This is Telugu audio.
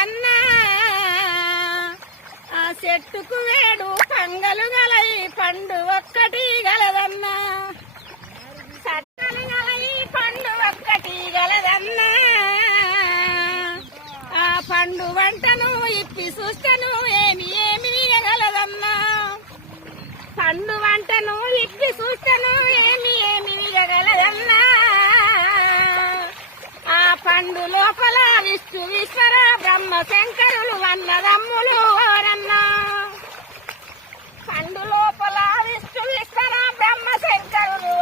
గలదన్నా ఆ చెట్టుకు వేడు పంగలు గలై పండు ఒక్కటి గలదన్నా చట్టలు గలై పండు ఒక్కటి గలదన్నా ఆ పండు వంటను ఇప్పి చూస్తను ఏమి ఏమి గలదన్నా పండు వంటను ఇప్పి చూస్తను ఏమి ఏమి గలదన్నా ఆ పండు లోపల విష్ణు ఈశ్వర బ్రహ్మ శంకరులు అన్నదమ్ములు ఓరన్నా పండు లోపల విష్ణు ఈశ్వర బ్రహ్మ శంకరులు